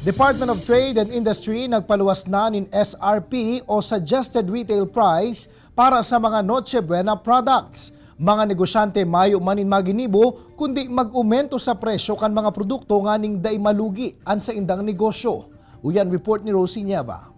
Department of Trade and Industry nagpaluwas na ng SRP o Suggested Retail Price para sa mga Noche Buena products. Mga negosyante mayo manin maginibo kundi mag-umento sa presyo kan mga produkto nganing day malugi an sa indang negosyo. Uyan report ni Rosie Nieva.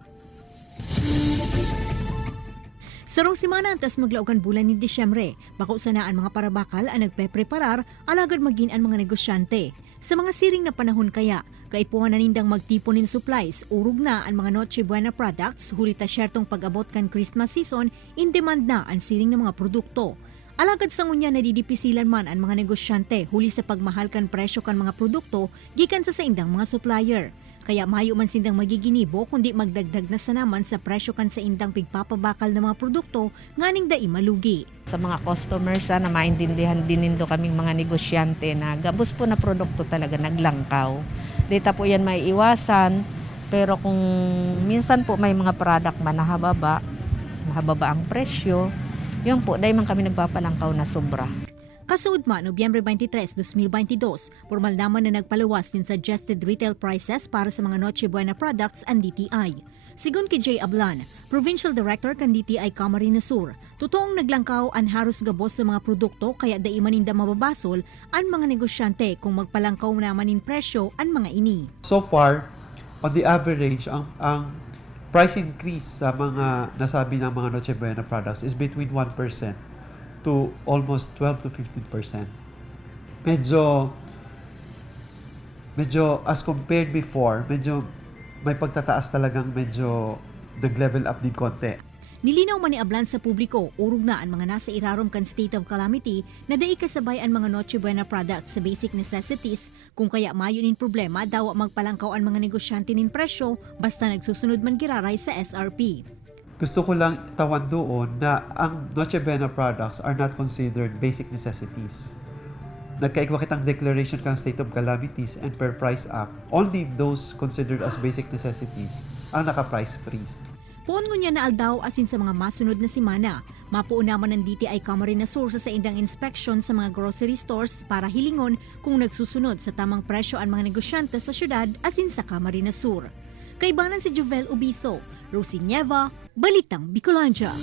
Sa rong semana antas maglaugan bulan ni Disyembre, bako sanaan mga parabakal ang nagpe-preparar alagad magin ang mga negosyante. Sa mga siring na panahon kaya, kaipuhan na nindang magtipon in supplies, urog na ang mga Noche Buena products, huli ta syertong pag-abot kan Christmas season, in demand na ang siring ng mga produkto. Alagad sa ngunya nadidipisilan man ang mga negosyante huli sa pagmahal kan presyo kan mga produkto gikan sa indang mga supplier. Kaya mayo man sindang magiginibo kundi magdagdag na sa naman sa presyo kan sa indang pigpapabakal ng mga produkto nganing dai malugi. Sa mga customers na maintindihan din nindo kaming mga negosyante na gabos po na produkto talaga naglangkaw. Dita po yan may iwasan, pero kung minsan po may mga product man nahababa ang presyo, yun po, dahil man kami nagpapalangkaw na sobra. Kasuod man, Nobyembre 23, 2022, formal naman na nagpaluwas din suggested retail prices para sa mga Noche Buena products ang DTI. Sigon kay Jay Ablan, Provincial Director kan DTI Camarines Sur, totoong naglangkaw ang haros gabos sa mga produkto kaya dai maninda mababasol ang mga negosyante kung magpalangkaw naman in presyo ang mga ini. So far, on the average, ang price increase sa mga nasabi ng mga Noche Buena products is between 1% to almost 12 to 15%. Medyo as compared before, medyo may pagtataas talagang medyo nag-level up din konti. Nilinaw man ni Ablan sa publiko, urog na ang mga nasa irarom kan state of calamity na dai kasabay ang mga Noche Buena products sa basic necessities kung kaya mayo nin problema daw magpalangkaw ang mga negosyante nin presyo basta nagsusunod man giraray sa SRP. Gusto ko lang tawan doon na ang Noche Buena products are not considered basic necessities. Nagkaigwa kitang declaration kang state of calamities and per price act, only those considered as basic necessities ang naka-price freeze. Puon ngunya na aldaw asin sa mga masunod na semana, mapuon naman ng DTI Camarines Sur sa indang inspection sa mga grocery stores para hilingon kung nagsusunod sa tamang presyo ang mga negosyante sa syudad asin sa Camarines Sur. Kaibanan si Jovel Ubiso, Rosie Nieva, Balitang Bicolandia.